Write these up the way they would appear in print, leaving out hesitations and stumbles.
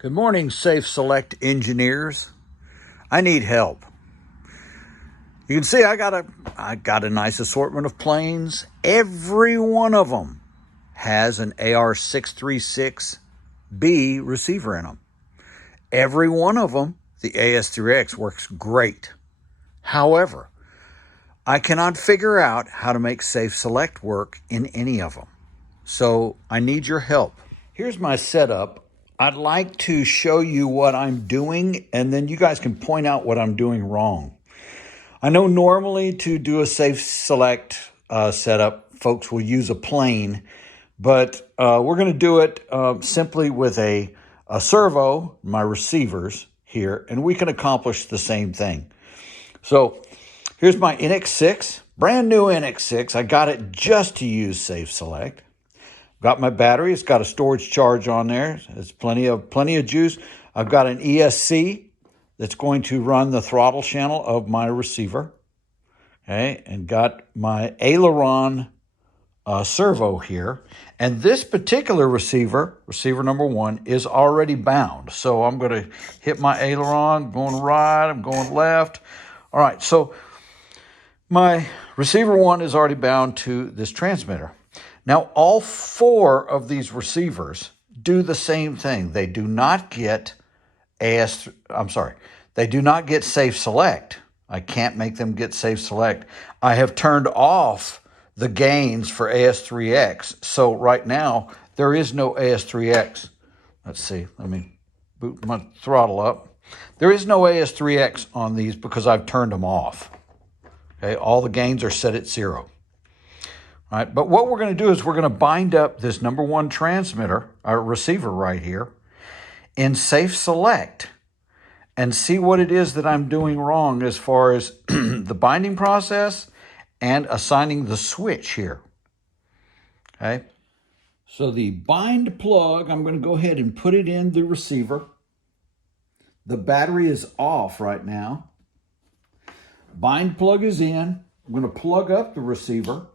Good morning, Safe Select engineers. I need help. You can see I got a nice assortment of planes. Every one of them has an AR636B receiver in them. Every one of them, the AS3X, works great. However, I cannot figure out how to make Safe Select work in any of them. So I need your help. Here's my setup. I'd like to show you what I'm doing, and then you guys can point out what I'm doing wrong. I know normally to do a Safe Select setup, folks will use a plane, but we're going to do it simply with a servo, my receivers here, and we can accomplish the same thing. So here's my NX6, brand new NX6. I got it just to use Safe Select. Got my battery. It's got a storage charge on there. It's plenty of juice. I've got an ESC that's going to run the throttle channel of my receiver. Okay, and got my aileron servo here. And this particular receiver number one, is already bound. So I'm going to hit my aileron, going right, I'm going left. All right, so my receiver one is already bound to this transmitter. Now, all four of these receivers do the same thing. They do not get they do not get Safe Select. I can't make them get Safe Select. I have turned off the gains for AS3X. So right now, there is no AS3X. Let's see, let me boot my throttle up. There is no AS3X on these because I've turned them off. Okay, all the gains are set at 0. All right, but what we're going to do is we're going to bind up this number one transmitter, our receiver right here, in Safe Select and see what it is that I'm doing wrong as far as the binding process and assigning the switch here. Okay, so the bind plug, I'm going to go ahead and put it in the receiver. The battery is off right now. Bind plug is in. I'm going to plug up the receiver.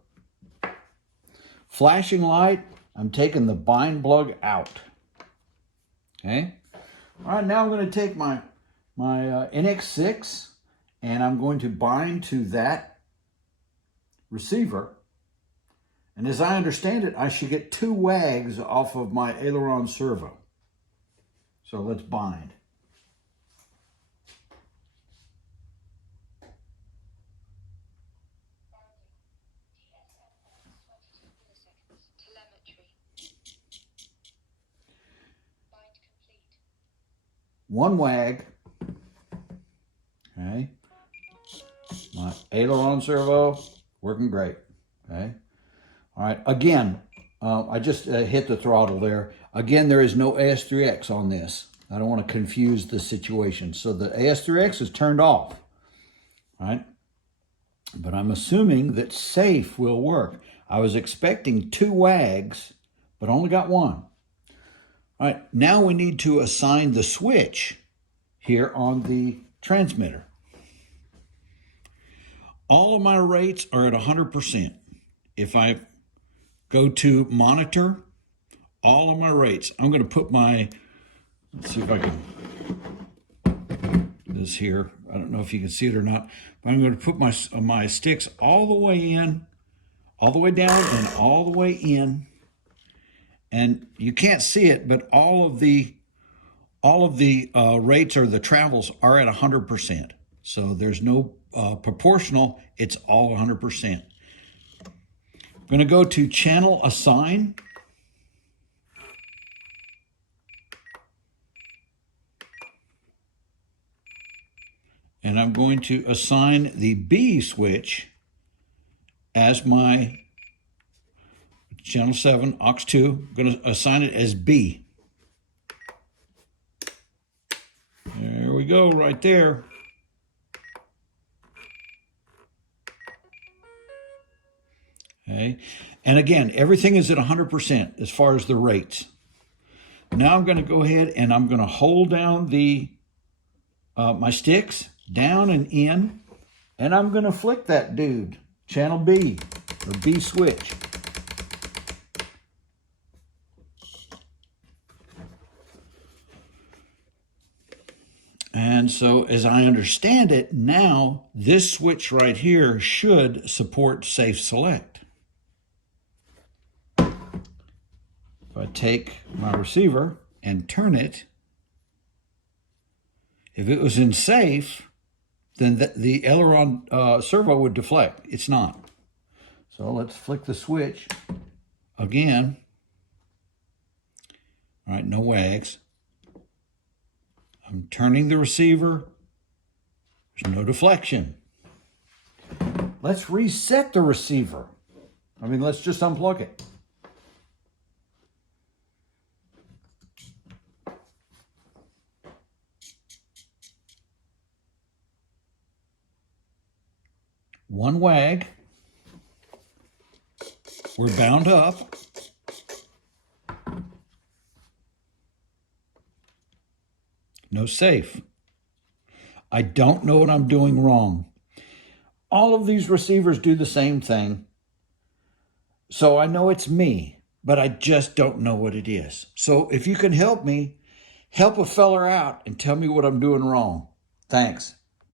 Flashing light, I'm taking the bind plug out. Okay. All right, now I'm going to take my NX6 and I'm going to bind to that receiver. And as I understand it, I should get 2 wags off of my aileron servo. So let's bind. One wag. Okay. My aileron servo working great. Okay. All right. Again, I just hit the throttle there. Again, there is no AS3X on this. I don't want to confuse the situation. So the AS3X is turned off. All right. But I'm assuming that safe will work. I was expecting 2 wags, but only got 1. All right, now we need to assign the switch here on the transmitter. All of my rates are at 100%. If I go to monitor, all of my rates, I'm going to put my, let's see if I can, this here, I don't know if you can see it or not, but I'm going to put my sticks all the way in, all the way down, and all the way in. And you can't see it, but all of the rates or the travels are at 100%. So there's no proportional, it's all 100%. I'm going to go to channel assign. And I'm going to assign the B switch as my channel 7, aux 2. I'm going to assign it as B. There we go, right there. Okay, and again, everything is at 100% as far as the rates. Now I'm going to go ahead and I'm going to hold down the my sticks, down and in, and I'm going to flick that dude, channel B, or B switch. And so as I understand it, now this switch right here should support Safe Select. If I take my receiver and turn it, if it was in safe, then the aileron servo would deflect. It's not. So let's flick the switch again. All right, no wags. I'm turning the receiver. There's no deflection. Let's reset the receiver. Let's just unplug it. One wag. We're bound up. No safe. I don't know what I'm doing wrong. All of these receivers do the same thing. So I know it's me, but I just don't know what it is. So if you can help me, help a feller out and tell me what I'm doing wrong. Thanks.